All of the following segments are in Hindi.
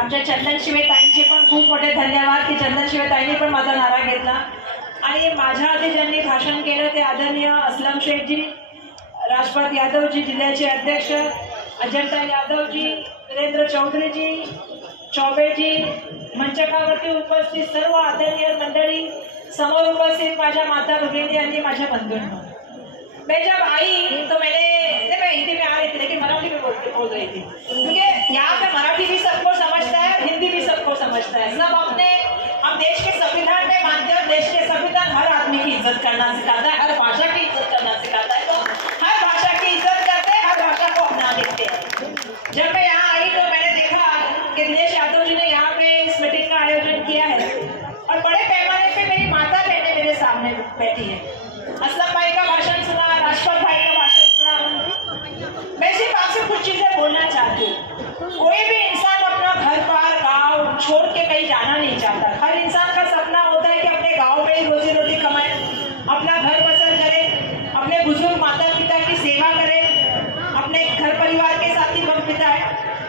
आमच्या चंदन शिवे ताईंचे पण खूप मोठे धन्यवाद की चंदन शिवे ताईंनी पण माझा नारा घेतला। आणि माझ्या आधी ज्यांनी भाषण केलं ते आदरणीय असलम शेखजी, राजपत यादवजी, जिल्ह्याचे अध्यक्ष अजंता यादवजी, वीरेंद्र चौधरीजी, चौबेजी, मंचकावरती उपस्थित सर्व आदरणीय मंडळी, समोर उपस्थित माझ्या माता भगिनी आणि माझ्या बंधुओं। मैं जब आई तो मैं हिंदी में आ रही थी लेकिन मराठी में बोल रही थी, क्योंकि यहाँ पे मराठी भी सबको समझता है, हिंदी भी सबको समझता है। सब हम देश के संविधान में मानते हैं। देश के संविधान हर आदमी की इज्जत करना सिखाता है, हर भाषा की इज्जत करना सिखाता है। तो हर भाषा की इज्जत करते हैं, हर भाषा को अपना देखते हैं। जब मैं यहाँ आई तो मैंने देखा कि दिनेश यादव जी ने यहाँ पे इस मीटिंग का आयोजन किया है और बड़े पैमाने पे मेरी माता बहनें मेरे सामने बैठी है। असलम भाई का भाषण सुना, राजपत भाई का भाषण सुना। मैं सिर्फ आपसे कुछ चीजें बोलना चाहती हूँ। कोई भी इंसान अपना घर बार गांव छोड़ के कहीं जाना नहीं चाहता। हर इंसान का सपना होता है कि अपने गांव में ही रोजी रोटी कमाए, अपना घर बसर करे, अपने बुजुर्ग माता पिता की सेवा करे, अपने घर परिवार के साथ ही वक्त बिताए।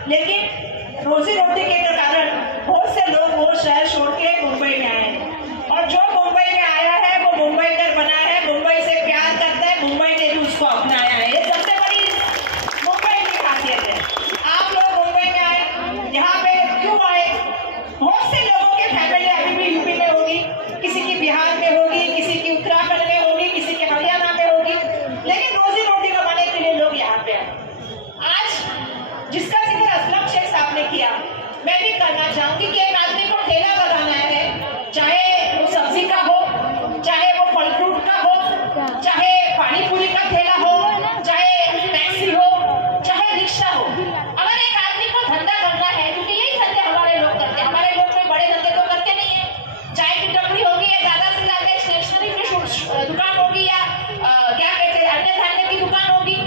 लेकिन रोजी रोटी के कारण बहुत से लोग वो शहर छोड़ के मुंबई में आए हैं, और जो मुंबई में आया है वो मुंबई कर बना है, मुंबई से प्यार करता है, मुंबई ने भी उसको अपनाया है। ये सबसे बड़ी मुंबई की खासियत है। आप लोग मुंबई में आए, यहाँ पे क्यों आए? बहुत से लोगों की फैमिली अभी भी यूपी में होगी, किसी की बिहार में होगी, किसी की उत्तराखंड में होगी, किसी की हरियाणा में होगी, लेकिन रोजी रोटी कमाने के लिए लोग यहाँ पे आए। आज जिसका जिक्र असलम शेख साहब ने किया, मैं भी करना चाहूंगी कि एक आदमी को ठेला लगाना है, चाहे वो सब्जी का हो, चाहे वो फल फ्रूट का हो, चाहे पानी पूरी का ठेला हो, चाहे टैक्सी हो, चाहे रिक्शा हो। अगर एक आदमी को धंधा करना है, क्योंकि यही धंधे हमारे लोग करते हैं, हमारे लोग कोई बड़े धंधे तो करते नहीं है। चाय की टपरी होगी या ज्यादा से ज्यादा स्टेशनरी की दुकान होगी या क्या कहते हैं अन्य धान्य की दुकान होगी,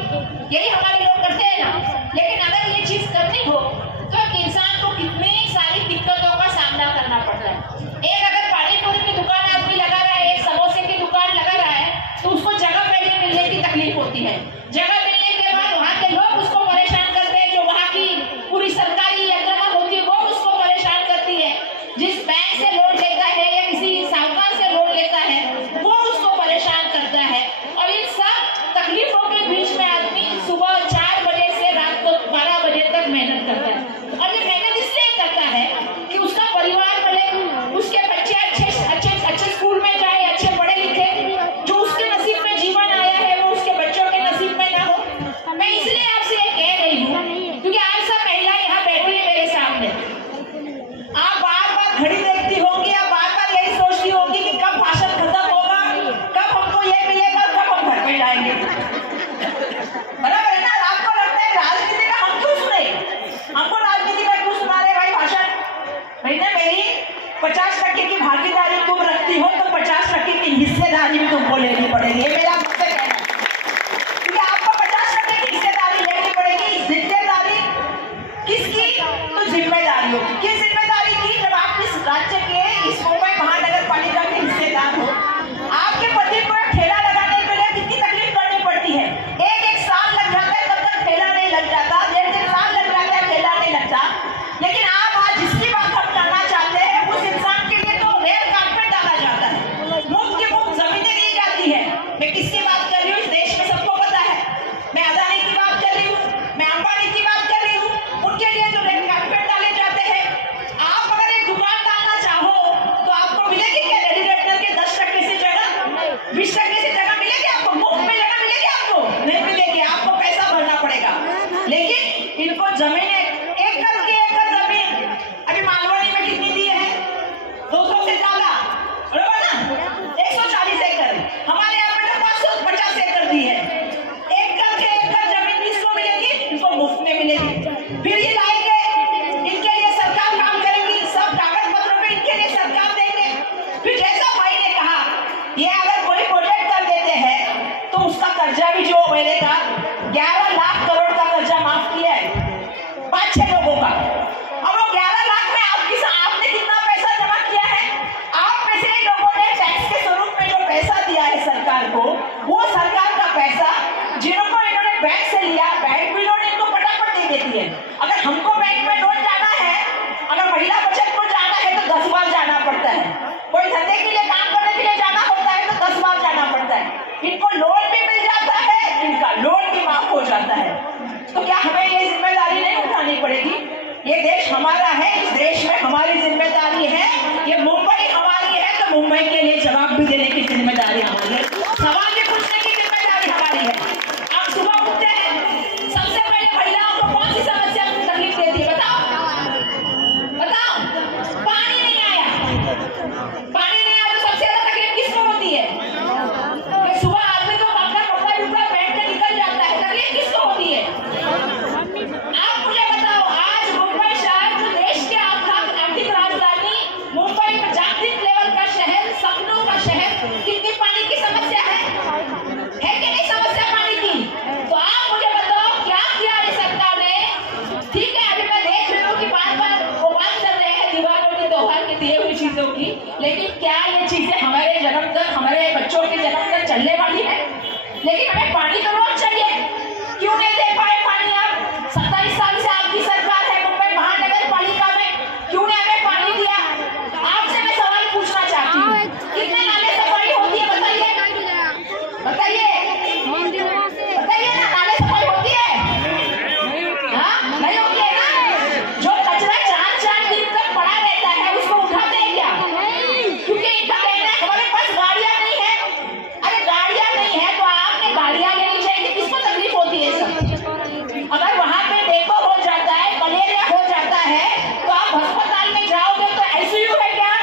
यही हमारे लोग करते हैं ना। लेकिन अगर ये चीज करनी हो तो एक इंसान को कितनी सारी दिक्कतों का सामना करना पड़ता है। एक अगर पानी पूरी की दुकान आदमी लगा रहा है, एक समोसे की दुकान लगा रहा है, तो उसको जगह पहले मिलने की तकलीफ होती है। जगह मिलने के बाद वहाँ के लोग उसको परेशान करते हैं, जो वहाँ की पूरी सरकारी यंत्रणा होती है वो उसको परेशान करती है। जिस बैंक से लोन लेता है या किसी साहूकार से लोन लेता है वो उसको परेशान करता है। और इन सब तकलीफों के बीच में आदमी सुबह 4 बजे से रात को 12 बजे तक मेहनत करता है। और ये मेहनत इसलिए करता है कि उसका परिवार बढ़े, उसके बच्चे अच्छे स्कूल में जाए, अच्छे पढ़े लिखे। जो उसके नसीब में जीवन आया है वो उसके बच्चों के नसीब में ना हो। मैं इसलिए आपसे ये कह रही हूँ क्योंकि आज सब महिला यहाँ बैठी है मेरे सामने। आप बार बार घड़ी देखती होंगी, आप बार बार यही सोचती होंगी कि कब भाषण खत्म होगा, कब हमको ये मिलेगा, कब हम घर पे जाएंगे। बराबर है ना? आपको लगता है राजनीति का हम क्यों सुने? हमको राजनीति का क्यों सुना रहे भाई भाषण? भाई ना, मेरी 50% की भागीदारी तुम रखती हो तो 50% की हिस्सेदारी भी तुमको लेनी पड़ेगी। ये मेरा मुझसे कहना है, क्योंकि आपको 50% की हिस्सेदारी लेनी पड़ेगी। जिम्मेदारी किसकी? तो जिम्मेदारियों की। किस जिम्मेदारी की? जब आप इस राज्य के, इस मुंबई महानगर पालिका के हिस्सेदार हो, आपके पति को ठेला लगाने के लिए कितनी तकलीफ करनी पड़ती है। एक साल लग जाता है, तब तक ठेला नहीं लग जाता, 1.5 साल लग जाता है, ठेला नहीं लगता। लेकिन आप आज जिसकी बात हम करना चाहते हैं उस इंसान के लिए तो रेड कार्पेट डाला जाता है, मुफ्त की मुफ्त जमीनें दी जाती है। मैं किसकी बात कर रही हूँ इस देश में सबको पता है। मैं अदानी की बात कर रही हूँ, मैं अंबानी की बात कर रही हूँ। उनके लिए तो रेड कार्पेट डाले जाते हैं। चीजों की, लेकिन क्या ये चीजें हमारे जन्म तक, हमारे बच्चों के जन्म तक चलने वाली है? लेकिन हमें पानी तो रोज चाहिए, क्यों नहीं दे पाए पानी? आप 27 साल से आपकी सरकार है मुंबई महानगर पालिका में, क्यों नहीं हमें पानी दिया? आपसे मैं सवाल पूछना चाहती हूँ, कितने नाले सफाई होती है बताइए, बताइए बताइए ना, नाले सफाई होती है? हाँ, नहीं होती है ना? जो कचरा 4-4 दिन तक पड़ा रहता है उसको उठाते हैं क्या? क्योंकि इनका कहना है हमारे पास गाड़ियां नहीं है। अरे गाड़ियां नहीं है तो आपने गाड़ियां लेनी चाहिए, किसको तकलीफ होती है सब? अगर वहां पे डेंगू हो जाता है, मलेरिया हो जाता है, तो आप अस्पताल में जाओगे तो आईसीयू है क्या?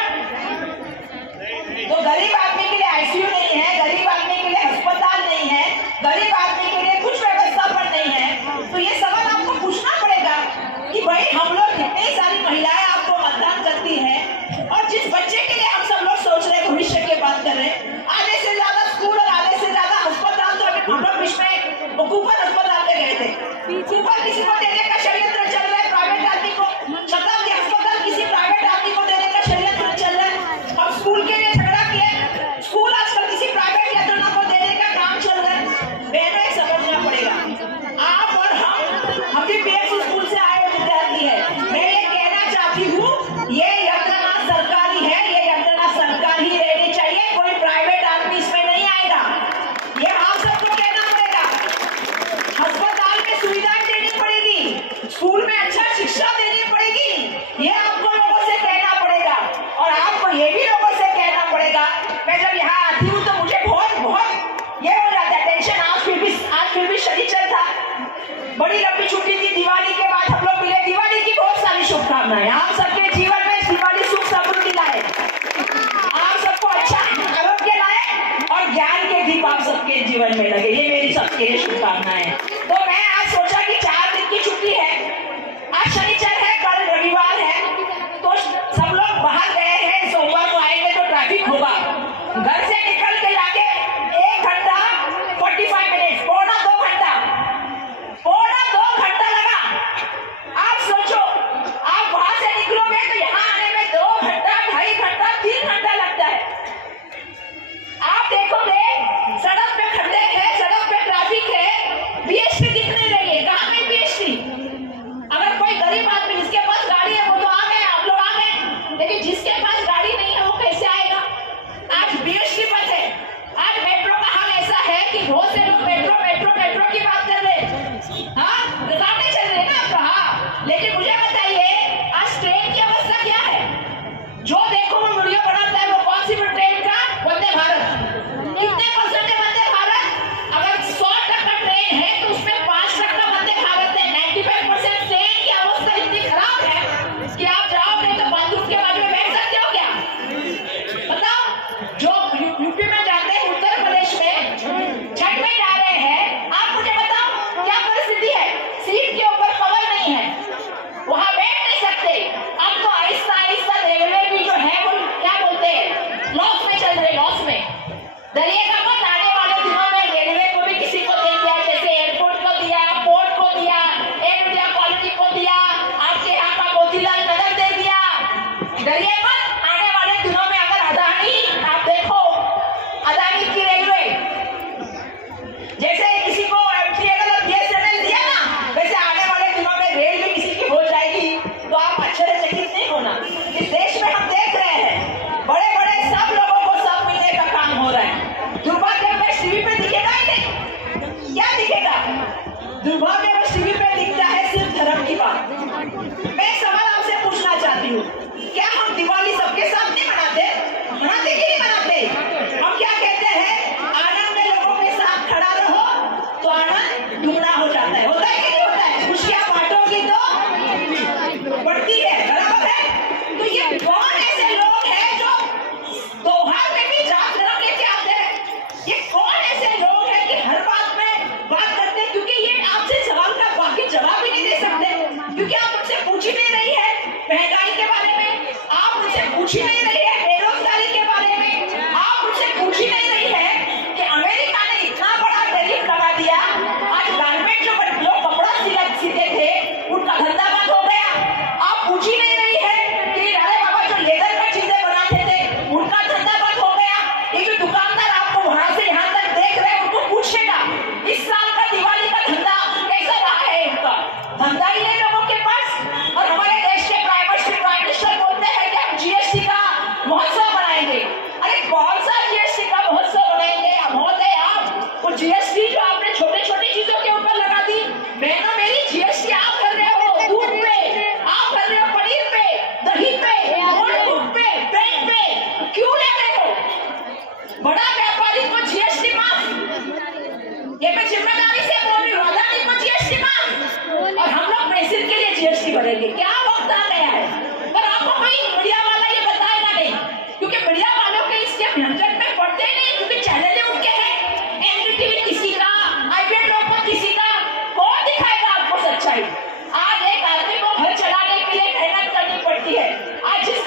तो गरीब आदमी के लिए आईसीयू नहीं है, गरीब आदमी के लिए अस्पताल नहीं है, गरीब आदमी के लिए कुछ व्यवस्था पर नहीं है। तो ये सवाल आपको पूछना पड़ेगा कि भाई हम लोग कितनी सारी महिलाएं आपको मतदान करती हैं, और जिस बच्चे के लिए हम सब लोग सोच रहे हैं, भविष्य की बात कर रहे हैं, आधे से ज्यादा स्कूल और आधे से ज्यादा अस्पताल तो अभी हम लोग बीच में कूपर अस्पताल में गए थे। कूपर किसी को देने का षड्यंत्र चल रहा है, प्राइवेट आदमी को, शताब्दी अस्पताल किसी प्राइवेट आदमी को देने का षड्यंत्र चल रहा है। अब स्कूल के लिए झगड़ा किया, स्कूल आजकल किसी प्राइवेट यात्रा को देने का काम चल रहा है। बहनों समझना पड़ेगा, आप और हम भी पीएससी स्कूल से आए हुए विद्यार्थी है। मैं ये कहना चाहती हूँ, ये यंत्रणा सरकारी है, ये यंत्रणा सरकारी ही रहनी चाहिए, कोई प्राइवेट आदमी इसमें नहीं आएगा। ये आप सबको कहना पड़ेगा। अस्पताल में सुविधाएं देनी पड़ेगी, स्कूल में अच्छा शिक्षा देनी पड़ेगी, ये आपको लोगों से कहना पड़ेगा। और आपको ये भी लोगों से कहना पड़ेगा, मैं जब यहाँ आती हूँ तो मुझे बहुत बहुत ये हो जाता है टेंशन। आज फिर भी शनिचर था, बड़ी लंबी छुट्टी थी, दिवाली के बाद हम लोग मिले। दिवाली की बहुत सारी शुभकामनाएं, आप सबके जीवन में दिवाली सुख समृद्धि लाए, आप सबको अच्छा आरोग्य लाए और ज्ञान के दीप आप सबके जीवन में लगे, ये मेरी सबके लिए शुभकामनाएं। तो मैं आज सोचा कि 4 दिन की छुट्टी है, आज शनिचर है, कल रविवार है, तो सब लोग बाहर गए हैं, सोमवार को आएंगे तो ट्रैफिक होगा। घर से निकल के जाके 1 घंटा 45 मिनट, पौना 2 घंटा लगा। आप सोचो, आप वहां से निकलोगे तो यहाँ आने में 2 घंटा, 2.5 घंटा, 3 घंटा लगता है। आप देखोगे सड़क पे खड्डे हैं, सड़क पे ट्रैफिक है, बीएसटी दिख नहीं रही है, कहाँ में बीएसटी? अगर कोई गरीब आदमी जिसके पास गाड़ी है वो तो आ गए, आप लोग आ गए, लेकिन जिसके पास गाड़ी नहीं है वो कैसे आएगा? आज बीएसटी बंद है। आज मेट्रो का हाल ऐसा है कि बहुत से लोग मेट्रो मेट्रो मेट्रो की बात कर रहे हैं। हाँ, नहीं चल रहे ना आपका? हाँ, लेकिन मुझे बताइए आज ट्रेन की अवस्था क्या है? जो देखो वो वीडियो बनाता है, वो कौन सी ट्रेन का? वंदे भारत। कितने परसेंट है वंदे भारत? अगर 100% ट्रेन है तो उसमें 5% वंदे भारत है। 95% ट्रेन की अवस्था इतनी खराब है कि आप जाओगे तो बाथरूम के बाजू में बैठ सकते हो क्या? बताओ, जो यूपी में जाते हैं, उत्तर प्रदेश में छठ में जा रहे हैं, आप मुझे बताओ क्या परिस्थिति है? सीट के ऊपर कवर नहीं है, वहां बैठ नहीं सकते। अब तो आहिस्ता आहिस्ता रेलवे भी जो है वो क्या बोलते हैं, लॉस में चल रहे, लॉस में। दरिएगा मत, आने वाले दिनों में रेलवे को भी किसी को दे दिया, जैसे एयरपोर्ट को दिया, पोर्ट को दिया, एयर इंडिया कॉलोनी को दिया, आपके यहाँ का मोतीलाल नगर दे दिया। डरिए मत, आने वाले दिनों में अगर अदानी, आप देखो अदानी की रेलवे, जैसे किसी को एमटीएनएल और बीएसएनएल दिया ना, वैसे आने वाले दिनों में रेल भी किसी की हो जाएगी, तो आप आश्चर्यचकित नहीं होना। इस देश में हम देख रहे हैं बड़े बड़े सब लोगों को सब मिलने का काम हो रहा है। दुर्भाग्यवश टीवी पे दिखेगा ही नहीं, क्या दिखेगा? दुर्भाग्यवश टीवी पे दिखता है सिर्फ धर्म की बात। मैं सवाल आपसे पूछना चाहती हूँ, क्या हम दिवाली सबके साथ नहीं मनाते? मनाते कि नहीं मनाते? हम क्या कहते हैं, आनंद में लोगों के साथ खड़ा रहो तो आनंद दुगना हो जाता है। होता है कि नहीं होता है? खुशियां बांटोगी तो बढ़ती है, बराबर है? तो ये कौन ऐसे लोग हैं जो त्योहार में भी जात धर्म लेके आते हैं? ये कौन ऐसे लोग हैं कि हर बात में बात करते हैं? क्योंकि ये आपसे सवाल का बाकी जवाब ही नहीं दे सकते, क्योंकि आप उनसे पूछ ही नहीं रही है महंगाई के बारे में, आप उनसे पूछ ही नहीं रही है बेरोजगारी के बारे में, आप उनसे पूछ ही नहीं रही है कि अमेरिका ने इतना बड़ा टैरिफ लगा दिया, आज गारमेंट जो लोग कपड़ा सीते थे उनका धंधा बंद हो गया। आप पूछ ही नहीं रही है कि अरे बाबा जो लेदर का चीजें बनाए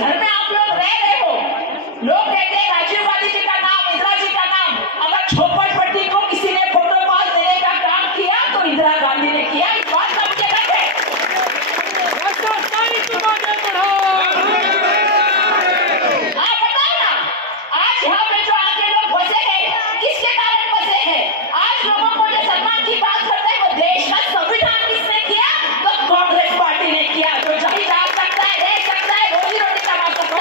घर में आप लोग रह रहे हो, लोग कहते हैं राजीव गांधी जी का नाम, इंदिरा जी का नाम, अगर झोपड़पट्टी को किसी ने फोटो पास देने का काम किया तो इंदिरा गांधी ने किया, इस बात का मुझे डर है। आप बताओ ना, आज यहाँ पे जो आके लोग बसे हैं, किसके कारण बसे हैं? आज लोगों को जो सम्मान की बात करते हैं, वो देश का संविधान किसने किया? तो कांग्रेस पार्टी ने किया। जो जहाँ जा सकता है, रह सकता है, रोजी रोटी कमा सकता है।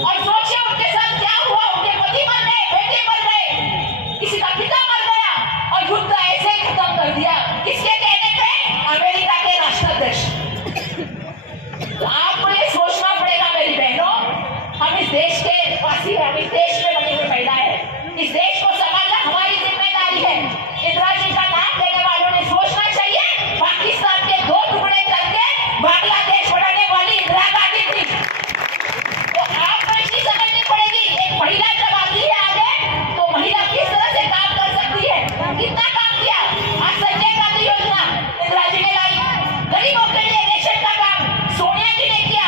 और सोचिए उनके साथ क्या हुआ, उनके पति मर गए, बेटे मर गए, किसी का पिता मर गया और युद्ध ऐसे ही खत्म कर दिया। किसके कहने पे? अमेरिका के राष्ट्राध्यक्ष। तो आपको ये सोचना पड़ेगा मेरी बहनों, हम इस देश के वासी हैं, हम इस देश में बनी हुई महिला है, इस देश को संभालना हमारी जिम्मेदारी है। इंदिरा जी का नाम देने वालों ने सोचना चाहिए, पाकिस्तान के 2 टुकड़े करके बांग्लादेश बनाने वाली इंदिरा गांधी थी। तो आपको एक चीज समझनी पड़ेगी, एक महिला जब आती है आगे तो महिला किस तरह से काम कर सकती है। कितना काम किया, आज संजय गांधी योजना इंदिरा जी ने लाई, गरीबों के लिए रेशन का काम सोनिया जी ने किया।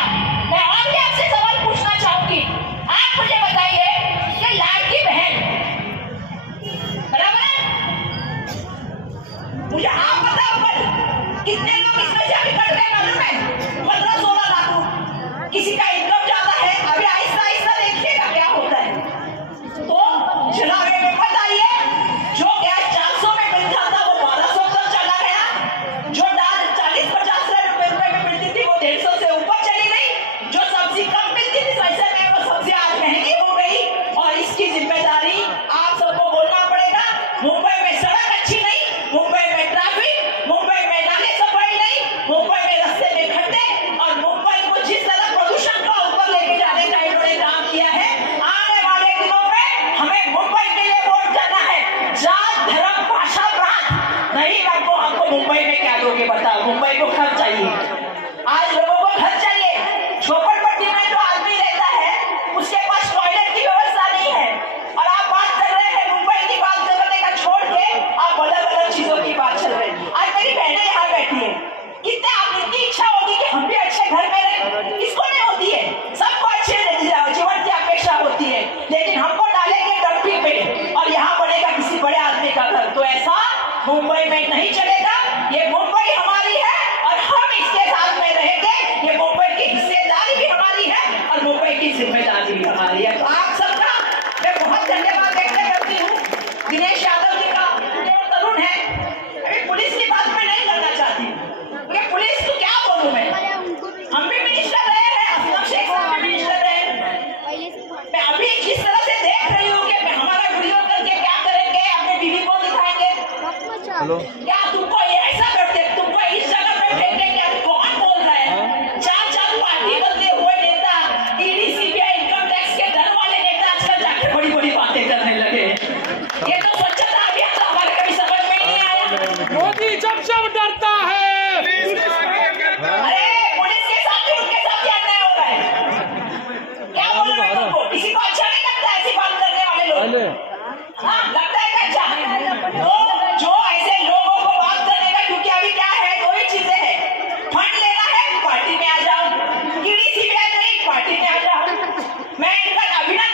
मैं और भी आपसे सवाल पूछना चाहूंगी, आप मुझे बताइए कि लाडली बहन बराबर है, मुझे आप बताओ पर कितने लोग इसमें से अभी कट गए मालूम है? 15-16 लाख। किसी का इनकम ज्यादा है, अभी आहिस्ता आहिस्ता देखिएगा क्या होता है। तो चुनाव में मत आइए, जो गैस 400 में मिल जाता वो 1200 तक चला गया, जो दाल 40-50 रुपए में मिलती थी वो 150 से ऊपर चली गई, जो सब्जी कम मिलती थी वैसे में वो सब्जी आज महंगी हो गई। और इसकी जिम्मेदारी आप सबको बोलना पड़ेगा। मुंबई में सड़क अच्छी नहीं, मुंबई में ट्रैफिक, मुंबई में नाले सफाई नहीं, मुंबई में रास्ते में खड्डे, और मुंबई को जिस तरह प्रदूषण का ऊपर लेके जाने का इन्होंने काम किया है, आने वाले दिनों में हमें मुंबई के लिए वोट करना है। जात धर्म भाषा प्रांत नहीं, आपको मुंबई में क्या दोगे बताओ? मुंबई को घर चाहिए, आज लोगों को घर चाहिए। झोपड़पट्टी में जो आदमी रहता है उसके पास टॉयलेट की व्यवस्था नहीं है, और आप बात कर रहे हैं मुंबई की बात करने का छोड़ के आप अलग अलग चीजों की बात चल रही है। आज मेरी बहनें यहाँ बैठी है, कितने आपकी इच्छा होगी कि हम भी अच्छे घर में रहें, किसको नहीं होती है? सबको अच्छे जीवन की अपेक्षा होती है, लेकिन हमको डालेंगे डंपिंग पे और यहाँ बनेगा किसी बड़े आदमी का घर। तो ऐसा मुंबई में नहीं चलेगा। ये मुंबई हमारी है और हम इसके साथ में रहेंगे। ये मुंबई की हिस्सेदारी भी हमारी है और मुंबई की जिम्मेदारी भी हमारी है। तो आप सबका मैं बहुत धन्यवाद व्यक्त करती हूँ। दिनेश यादव जी का तरुण है, अभी पुलिस की बात मैं नहीं करना चाहती, क्योंकि पुलिस को क्या बोलूं मैं, हम भी मिनिस्टर रहे हैं, असलम शेख साहब भी मिनिस्टर रहे। मैं अभी जिस तरह से देख रही हूँ कि हमारा वीडियो करके क्या करेंगे, अपने बीवी को दिखाएंगे, क्या तुमको ये ऐसा करते, तुमको इस जगह पे बैठे, क्या कौन बोल रहा है? 4 पार्टी बदले हुए नेता, ईडी सीबीआई इनकम टैक्स के दर वाले नेता आजकल जाके बड़ी बड़ी बातें करने लगे। ये तो स्वच्छता अभियान तो हमारे कभी समझ में ही नहीं आया। मोदी जब डरता है, अरे पुलिस के साथ भी उनके साथ ही अन्याय हो रहा है। क्या बोलूं मैं तुमको, किसी को अच्छा नहीं लगता ऐसी बात करने वाले लोग? हाँ, लगता है क्या अच्छा? जो ऐसे लोगों को बात करने का, क्योंकि अभी क्या है, 2 ही चीजें हैं, फंड लेना है पार्टी में आ जाओ, ईडी सीबीआई नहीं पार्टी में आ जाओ। मैं इनका अभिनंदन